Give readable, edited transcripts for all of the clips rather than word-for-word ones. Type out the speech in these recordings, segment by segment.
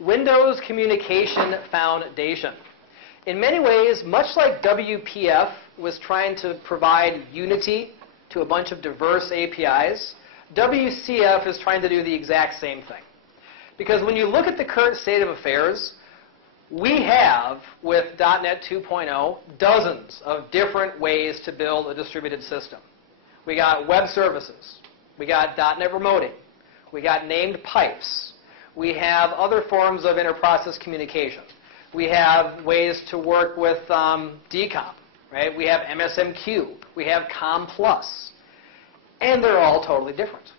Windows Communication Foundation. In many ways, much like WPF was trying to provide unity to a bunch of diverse APIs, WCF is trying to do the exact same thing. Because when you look at the current state of affairs, we have, with .NET 2.0, dozens of different ways to build a distributed system. We got web services. We got .NET remoting. We got named pipes. We have other forms of inter-process communication. We have ways to work with DCOM, right? We have MSMQ. We have COM+. And they're all totally different.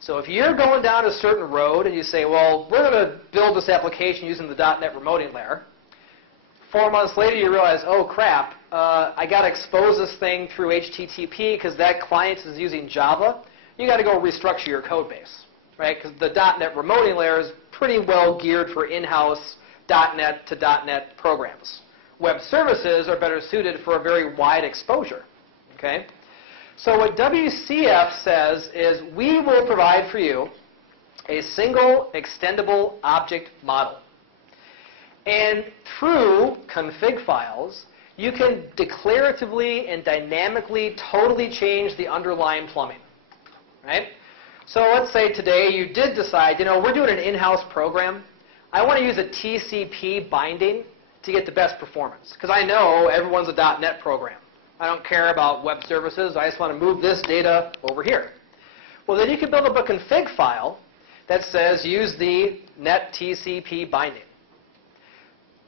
So if you're going down a certain road and you say, well, we're going to build this application using the .NET remoting layer, 4 months later you realize, oh, crap, I got to expose this thing through HTTP because that client is using Java. You got to go restructure your code base, right? Because the .NET remoting layer is pretty well geared for in-house .NET to .NET programs. Web services are better suited for a very wide exposure, okay? So what WCF says is we will provide for you a single extendable object model. And through config files, you can declaratively and dynamically totally change the underlying plumbing, right? So let's say today you did decide, you know, we're doing an in-house program. I want to use a TCP binding to get the best performance. Because I know everyone's a .NET program. I don't care about web services. I just want to move this data over here. Well, then you can build up a config file that says use the net TCP binding.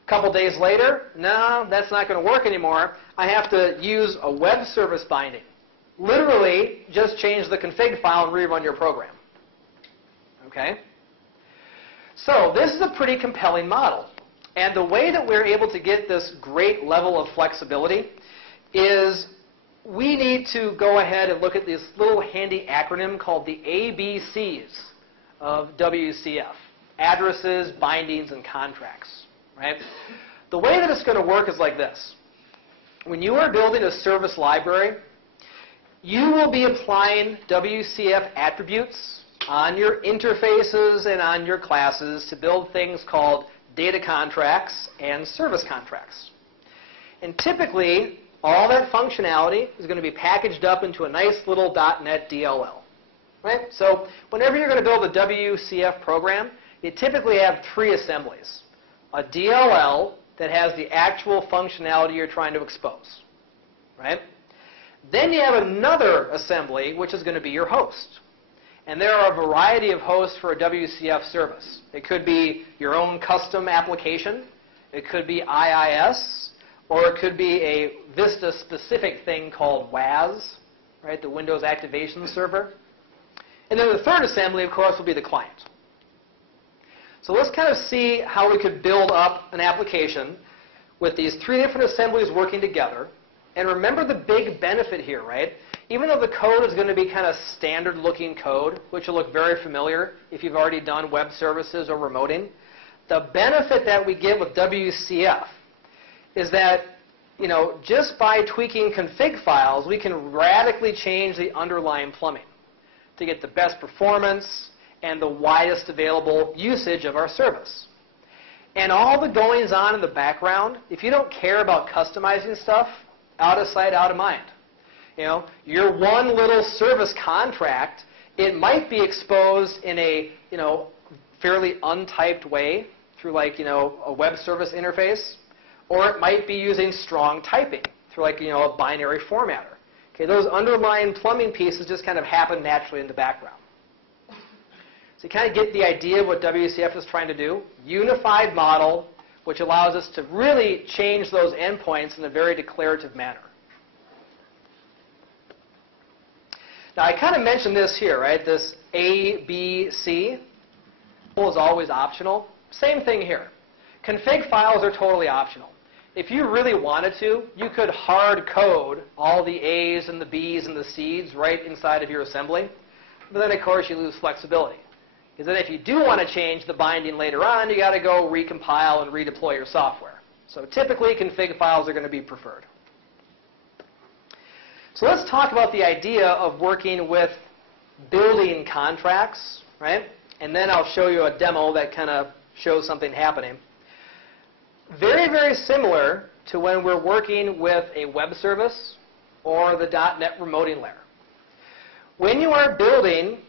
A couple days later, no, that's not going to work anymore. I have to use a web service binding. Literally, just change the config file and rerun your program. Okay? So this is a pretty compelling model. And the way that we're able to get this great level of flexibility is we need to go ahead and look at this little handy acronym called the ABCs of WCF. Addresses, bindings, and contracts. Right? The way that it's going to work is like this. When you are building a service library, you will be applying WCF attributes on your interfaces and on your classes to build things called data contracts and service contracts. And typically, all that functionality is going to be packaged up into a nice little .NET DLL. Right? So whenever you're going to build a WCF program, you typically have 3 assemblies. A DLL that has the actual functionality you're trying to expose. Right? Then you have another assembly, which is going to be your host. And there are a variety of hosts for a WCF service. It could be your own custom application. It could be IIS. Or it could be a Vista-specific thing called WAS, right, the Windows Activation Server. And then the third assembly, of course, will be the client. So let's kind of see how we could build up an application with these 3 different assemblies working together. And remember the big benefit here, right? Even though the code is going to be kind of standard-looking code, which will look very familiar if you've already done web services or remoting, the benefit that we get with WCF is that, you know, just by tweaking config files, we can radically change the underlying plumbing to get the best performance and the widest available usage of our service. And all the goings-on in the background, if you don't care about customizing stuff, out of sight, out of mind. You know, your one little service contract, it might be exposed in a, you know, fairly untyped way through, like, you know, a web service interface, or it might be using strong typing through, like, you know, a binary formatter. Okay, those underlying plumbing pieces just kind of happen naturally in the background. So you kind of get the idea of what WCF is trying to do. Unified model, which allows us to really change those endpoints in a very declarative manner. Now, I kind of mentioned this here, right? This ABC is always optional. Same thing here. Config files are totally optional. If you really wanted to, you could hard code all the A's and the B's and the C's right inside of your assembly. But then, of course, you lose flexibility. Because then if you do want to change the binding later on, you got to go recompile and redeploy your software. So typically, config files are going to be preferred. So let's talk about the idea of working with building contracts, right? And then I'll show you a demo that kind of shows something happening. Very, very similar to when we're working with a web service or the .NET remoting layer. When you are building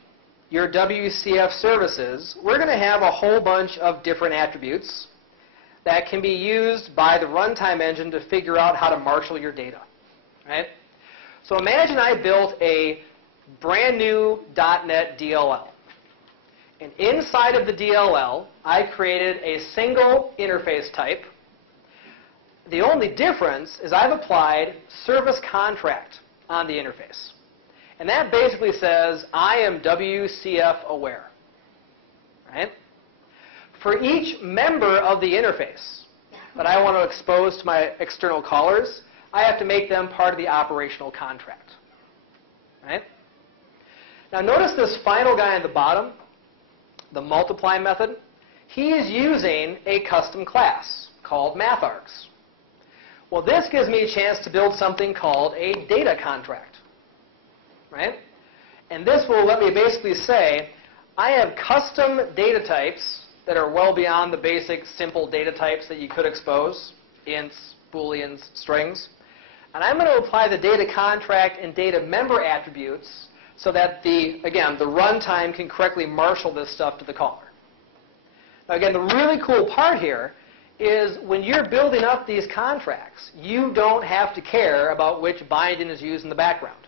your WCF services, we're going to have a whole bunch of different attributes that can be used by the runtime engine to figure out how to marshal your data. Right? So imagine I built a brand new .NET DLL. And inside of the DLL, I created a single interface type. The only difference is I've applied service contract on the interface. And that basically says, I am WCF aware. Right? For each member of the interface that I want to expose to my external callers, I have to make them part of the operational contract. Right? Now notice this final guy on the bottom, the multiply method. He is using a custom class called MathArgs. Well, this gives me a chance to build something called a data contract. Right? And this will let me basically say, I have custom data types that are well beyond the basic simple data types that you could expose, ints, booleans, strings. And I'm going to apply the data contract and data member attributes so that the runtime can correctly marshal this stuff to the caller. Now again, the really cool part here is when you're building up these contracts, you don't have to care about which binding is used in the background.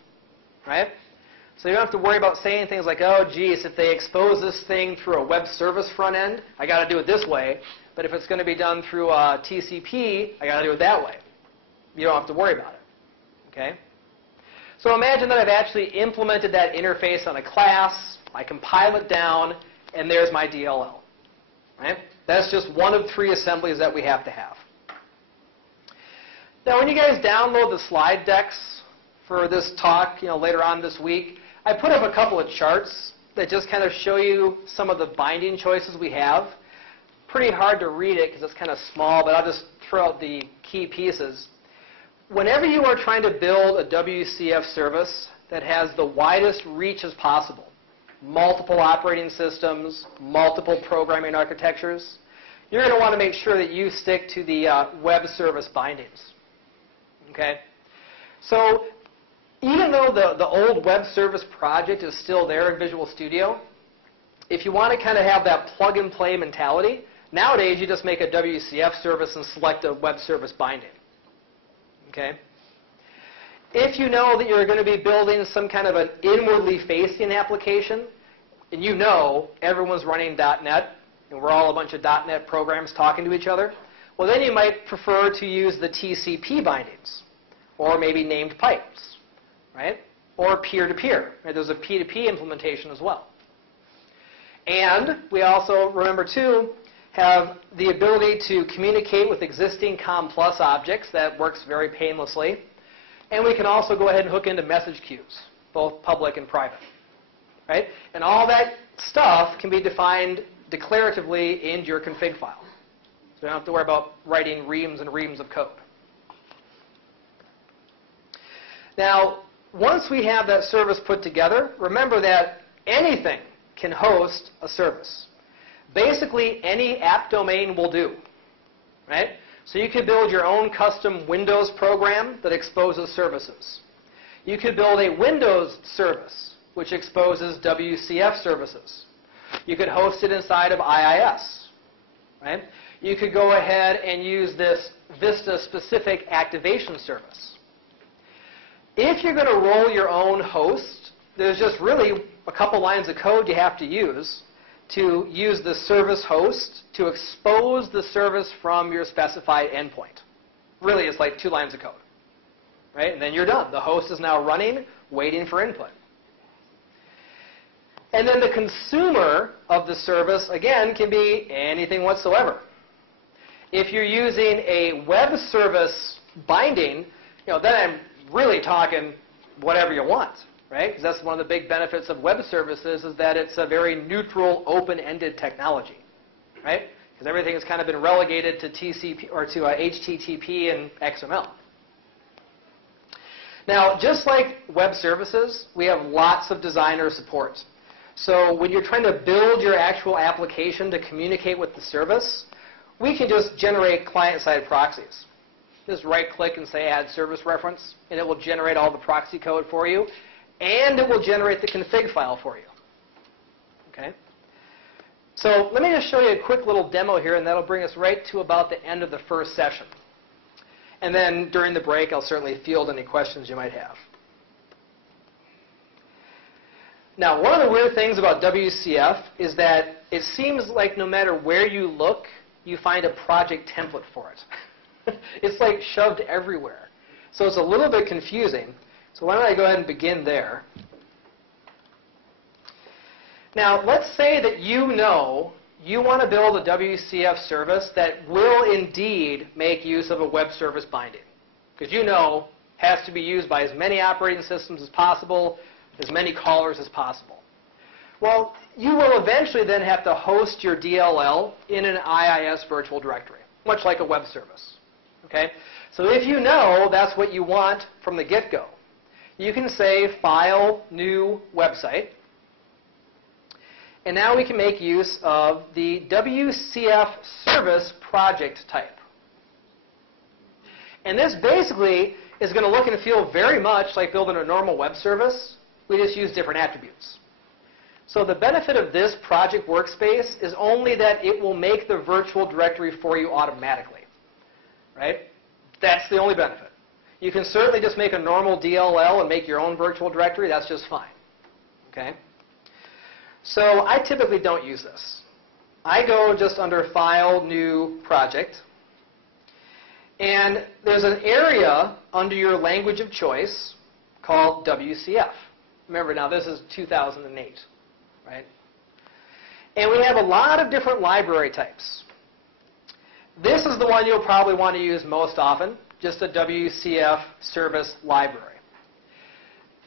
Right? So you don't have to worry about saying things like, oh, geez, if they expose this thing through a web service front end, I got to do it this way. But if it's going to be done through a TCP, I got to do it that way. You don't have to worry about it. Okay? So imagine that I've actually implemented that interface on a class. I compile it down, and there's my DLL. Right? That's just one of 3 assemblies that we have to have. Now, when you guys download the slide decks for this talk, later on this week, I put up a couple of charts that just kind of show you some of the binding choices we have. Pretty hard to read it because it's kind of small, but I'll just throw out the key pieces. Whenever you are trying to build a WCF service that has the widest reach as possible, multiple operating systems, multiple programming architectures, you're going to want to make sure that you stick to the web service bindings. Okay? So even though the old web service project is still there in Visual Studio, if you want to kind of have that plug-and-play mentality, nowadays you just make a WCF service and select a web service binding. Okay? If you know that you're going to be building some kind of an inwardly facing application, and you know everyone's running .NET, and we're all a bunch of .NET programs talking to each other, well, then you might prefer to use the TCP bindings, or maybe named pipes, right? Or peer-to-peer. Right? There's a P2P implementation as well. And we also, remember too, have the ability to communicate with existing COM+ objects. That works very painlessly. And we can also go ahead and hook into message queues, both public and private. Right? And all that stuff can be defined declaratively in your config file. So you don't have to worry about writing reams and reams of code. Now, once we have that service put together, remember that anything can host a service. Basically, any app domain will do. Right? So you could build your own custom Windows program that exposes services. You could build a Windows service which exposes WCF services. You could host it inside of IIS. Right? You could go ahead and use this Vista-specific activation service. If you're going to roll your own host, there's just really a couple lines of code you have to use the service host to expose the service from your specified endpoint. Really, it's like 2 lines of code. Right? And then you're done. The host is now running, waiting for input. And then the consumer of the service, again, can be anything whatsoever. If you're using a web service binding, then I'm really talking whatever you want. Right? Because that's one of the big benefits of web services is that it's a very neutral, open-ended technology. Right? Because everything has kind of been relegated to TCP or to HTTP and XML. Now, just like web services, we have lots of designer support. So when you're trying to build your actual application to communicate with the service, we can just generate client-side proxies. Just right-click and say Add Service Reference, and it will generate all the proxy code for you, and it will generate the config file for you. Okay? So let me just show you a quick little demo here, and that'll bring us right to about the end of the first session. And then during the break, I'll certainly field any questions you might have. Now, one of the weird things about WCF is that it seems like no matter where you look, you find a project template for it. It's like shoved everywhere. So it's a little bit confusing. So why don't I go ahead and begin there. Now, let's say that you know you want to build a WCF service that will indeed make use of a web service binding. Because you know it has to be used by as many operating systems as possible, as many callers as possible. Well, you will eventually then have to host your DLL in an IIS virtual directory, much like a web service. Okay? So if you know that's what you want from the get-go, you can say File, New Website. And now we can make use of the WCF service project type. And this basically is going to look and feel very much like building a normal web service. We just use different attributes. So the benefit of this project workspace is only that it will make the virtual directory for you automatically. Right? That's the only benefit. You can certainly just make a normal DLL and make your own virtual directory. That's just fine. Okay? So I typically don't use this. I go just under File, New, Project. And there's an area under your language of choice called WCF. Remember, now this is 2008, right? And we have a lot of different library types. This is the one you'll probably want to use most often, just a WCF service library.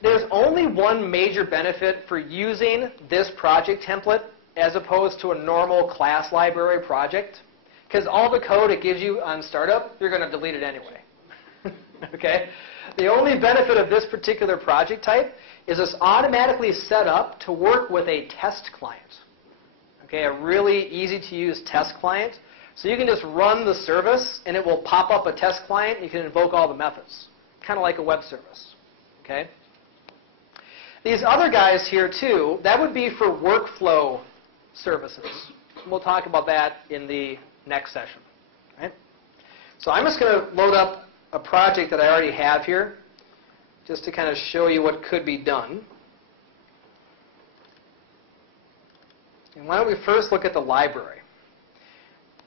There's only one major benefit for using this project template as opposed to a normal class library project, because all the code it gives you on startup, you're going to delete it anyway. Okay? The only benefit of this particular project type is it's automatically set up to work with a test client. Okay, a really easy-to-use test client. So you can just run the service, and it will pop up a test client, and you can invoke all the methods, kind of like a web service. Okay? These other guys here, too, that would be for workflow services. We'll talk about that in the next session. Right? So I'm just going to load up a project that I already have here, just to kind of show you what could be done. And why don't we first look at the library?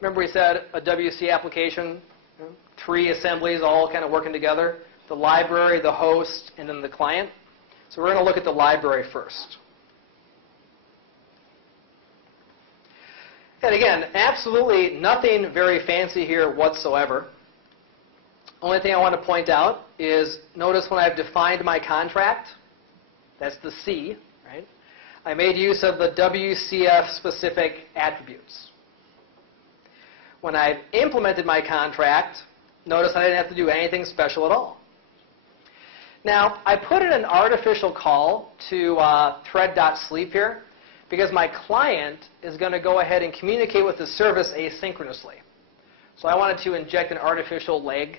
Remember we said a WC application, 3 assemblies all kind of working together. The library, the host, and then the client. So we're going to look at the library first. And again, absolutely nothing very fancy here whatsoever. Only thing I want to point out is notice when I've defined my contract, that's the C, right? I made use of the WCF specific attributes. When I've implemented my contract, notice I didn't have to do anything special at all. Now, I put in an artificial call to thread.sleep here because my client is going to go ahead and communicate with the service asynchronously. So I wanted to inject an artificial leg,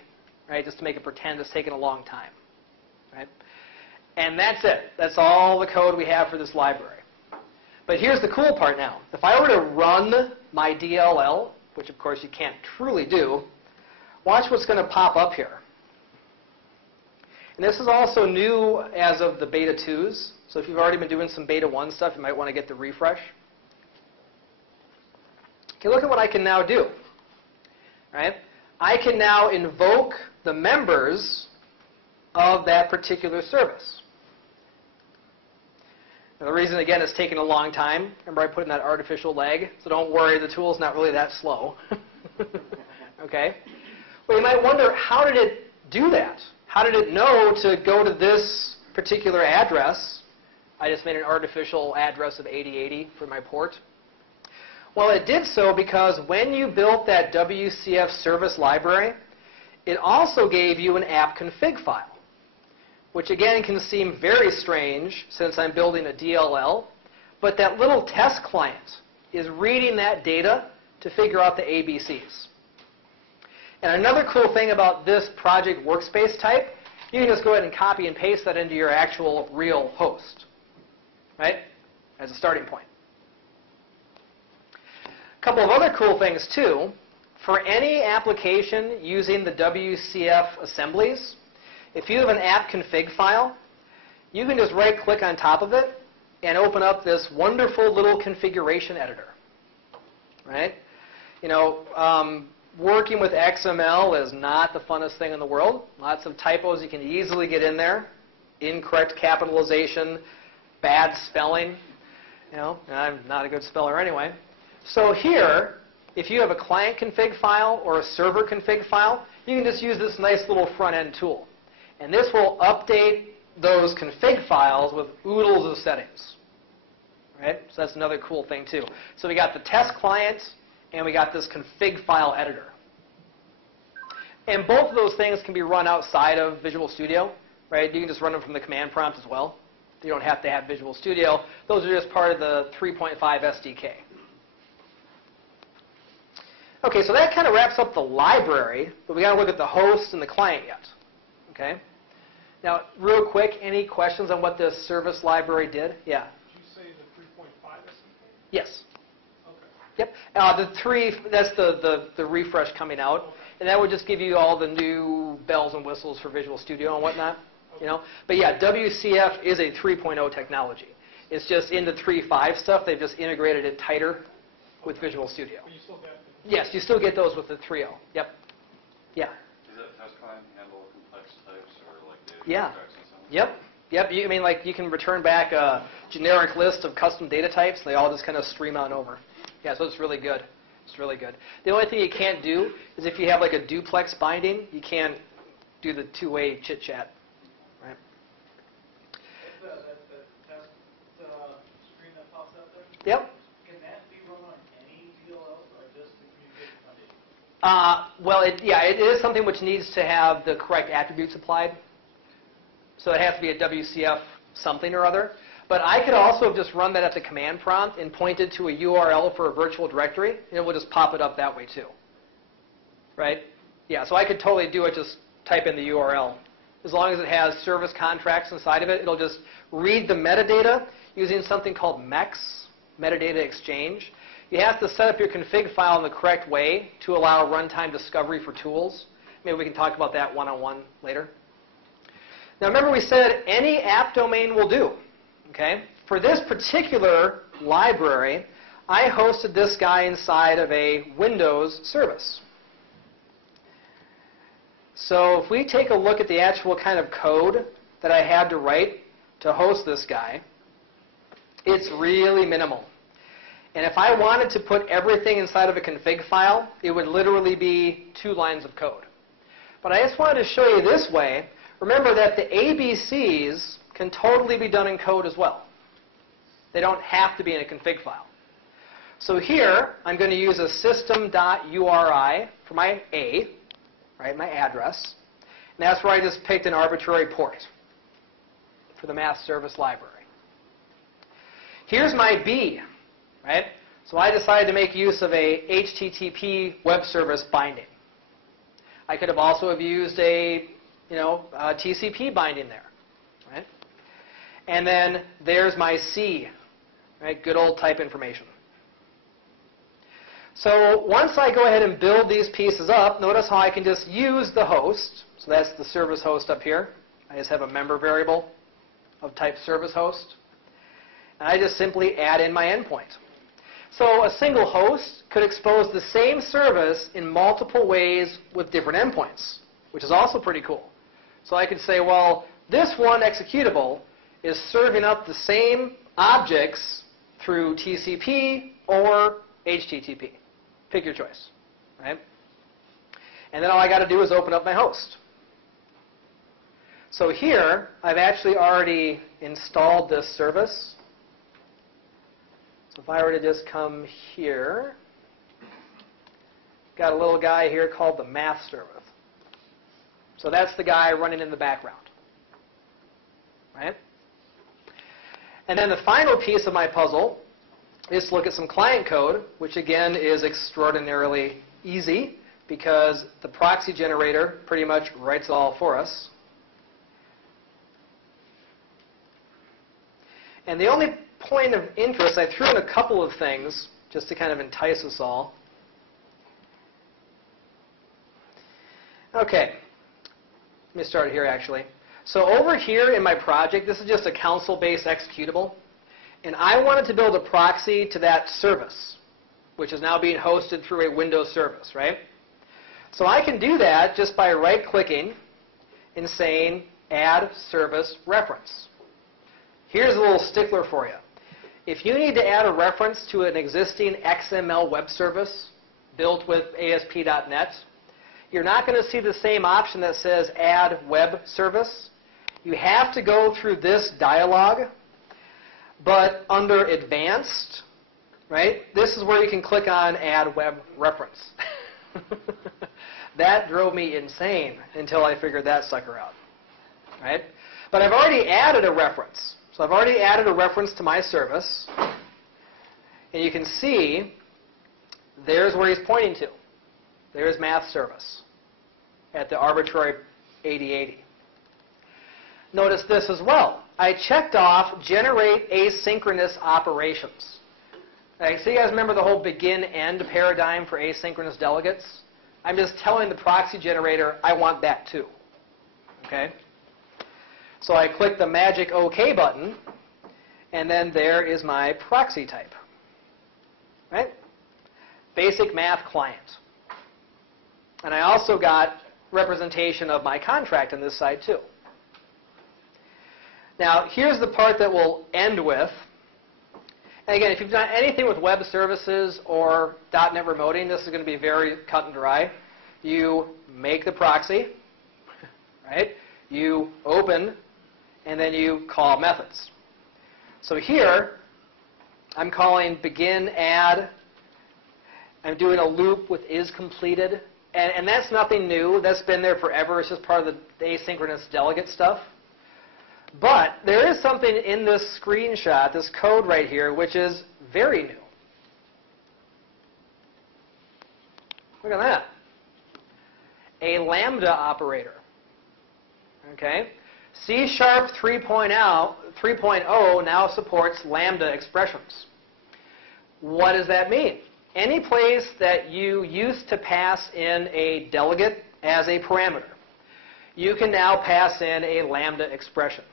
right, just to make it pretend it's taken a long time. Right? And that's it. That's all the code we have for this library. But here's the cool part now. If I were to run my DLL, which of course you can't truly do, watch what's going to pop up here. And this is also new as of the beta 2s. So if you've already been doing some beta 1 stuff, you might want to get the refresh. Okay, look at what I can now do. Right? I can now invoke the members of that particular service. Now, the reason, again, it's taken a long time, remember I put in that artificial leg, so don't worry, the tool's not really that slow. Okay? Well, you might wonder, how did it do that? How did it know to go to this particular address? I just made an artificial address of 8080 for my port. Well, it did so because when you built that WCF service library, it also gave you an app config file, which again can seem very strange since I'm building a DLL. but that little test client is reading that data to figure out the ABCs. And another cool thing about this project workspace type, you can just go ahead and copy and paste that into your actual real host, right, as a starting point. A couple of other cool things, too. For any application using the WCF assemblies, if you have an app config file, you can just right-click on top of it and open up this wonderful little configuration editor, right? You know, working with XML is not the funnest thing in the world. Lots of typos you can easily get in there. Incorrect capitalization, bad spelling. You know, and I'm not a good speller anyway. So here, if you have a client config file or a server config file, you can just use this nice little front-end tool. And this will update those config files with oodles of settings. Right? So that's another cool thing, too. So we got the test client, and we got this config file editor. And both of those things can be run outside of Visual Studio. Right? You can just run them from the command prompt as well. You don't have to have Visual Studio. Those are just part of the 3.5 SDK. Okay, so that kind of wraps up the library, but we got to look at the host and the client yet. Okay? Now, real quick, any questions on what this service library did? Yeah? Did you say the 3.5 SDK? Yes. Okay. Yep. The 3, that's the refresh coming out. Okay. And that would just give you all the new bells and whistles for Visual Studio and whatnot. Okay. You know? But yeah, WCF is a 3.0 technology. It's just in the 3.5 stuff, they've just integrated it tighter with Visual Studio. But you still get Yes, you still get those with the 3.0. Yep. Yeah. Does that test client handle complex types or like data Yeah. types and something? Yep. Yep. I mean, like you can return back a generic list of custom data types. They all just kind of stream on over. Yeah, so it's really good. It's really good. The only thing you can't do is if you have like a duplex binding, you can't do the two-way chit-chat. Right? that test screen that pops up there? Yep. Can that be run on any DLLs or just the communication foundation? Well, it is something which needs to have the correct attributes applied. So it has to be a WCF something or other. But I could also have just run that at the command prompt and pointed to a URL for a virtual directory, and it will just pop it up that way too. Right? Yeah, so I could totally do it, just type in the URL. As long as it has service contracts inside of it, it'll just read the metadata using something called MEX, Metadata Exchange. You have to set up your config file in the correct way to allow runtime discovery for tools. Maybe we can talk about that one-on-one later. Now remember we said any app domain will do. Okay? For this particular library, I hosted this guy inside of a Windows service. So if we take a look at the actual kind of code that I had to write to host this guy, it's really minimal. And if I wanted to put everything inside of a config file, it would literally be 2 lines of code. But I just wanted to show you this way. Remember that the ABCs can totally be done in code as well. They don't have to be in a config file. So here, I'm going to use a system.uri for my A, right, my address. And that's where I just picked an arbitrary port for the math service library. Here's my B, right? So I decided to make use of a HTTP web service binding. I could have also have used a TCP binding there, right? And then there's my C, right? Good old type information. So once I go ahead and build these pieces up, notice how I can just use the host. So that's the service host up here. I just have a member variable of type service host. And I just simply add in my endpoint. So a single host could expose the same service in multiple ways with different endpoints, which is also pretty cool. So I could say, well, this one executable is serving up the same objects through TCP or HTTP. Pick your choice, right? And then all I got to do is open up my host. So here, I've actually already installed this service. So if I were to just come here, got a little guy here called the math service. So that's the guy running in the background, right? And then the final piece of my puzzle is to look at some client code, which again is extraordinarily easy because the proxy generator pretty much writes it all for us. And the only point of interest, I threw in a couple of things just to kind of entice us all. Okay, let me start here actually. So over here in my project, this is just a console-based executable. And I wanted to build a proxy to that service, which is now being hosted through a Windows service, right? So I can do that just by right-clicking and saying Add Service Reference. Here's a little stickler for you. If you need to add a reference to an existing XML web service built with ASP.NET, you're not going to see the same option that says Add Web Service. You have to go through this dialog, but under Advanced, right, this is where you can click on Add Web Reference. That drove me insane until I figured that sucker out, right? But I've already added a reference. So I've already added a reference to my service. And you can see there's where he's pointing to. There's math service at the arbitrary 8080. Notice this as well. I checked off generate asynchronous operations. Okay, so you guys remember the whole begin-end paradigm for asynchronous delegates? I'm just telling the proxy generator I want that too. Okay? So I click the magic OK button, and then there is my proxy type. Right? Basic math client. And I also got representation of my contract on this side too. Now, here's the part that we'll end with. And again, if you've done anything with web services or .NET remoting, this is going to be very cut and dry. You make the proxy, right? You open, and then you call methods. So here, I'm calling begin add. I'm doing a loop with is completed. And that's nothing new. That's been there forever. It's just part of the asynchronous delegate stuff. But there is something in this screenshot, this code right here, which is very new. Look at that. A lambda operator. Okay? C# 3.0 now supports lambda expressions. What does that mean? Any place that you used to pass in a delegate as a parameter, you can now pass in a lambda expression.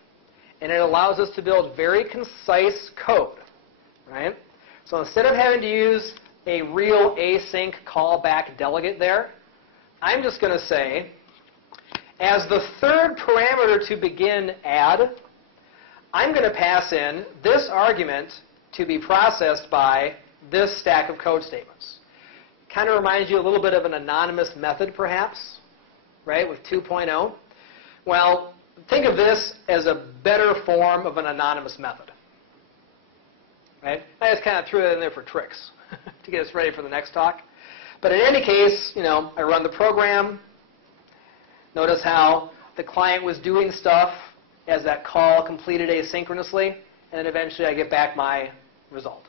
And it allows us to build very concise code, right? So instead of having to use a real async callback delegate there, I'm just going to say, as the third parameter to begin add, I'm going to pass in this argument to be processed by this stack of code statements. Kind of reminds you a little bit of an anonymous method, perhaps, right, with 2.0. Well, think of this as a better form of an anonymous method. Right? I just kind of threw that in there for tricks to get us ready for the next talk. But in any case, I run the program. Notice how the client was doing stuff as that call completed asynchronously, and then eventually I get back my result.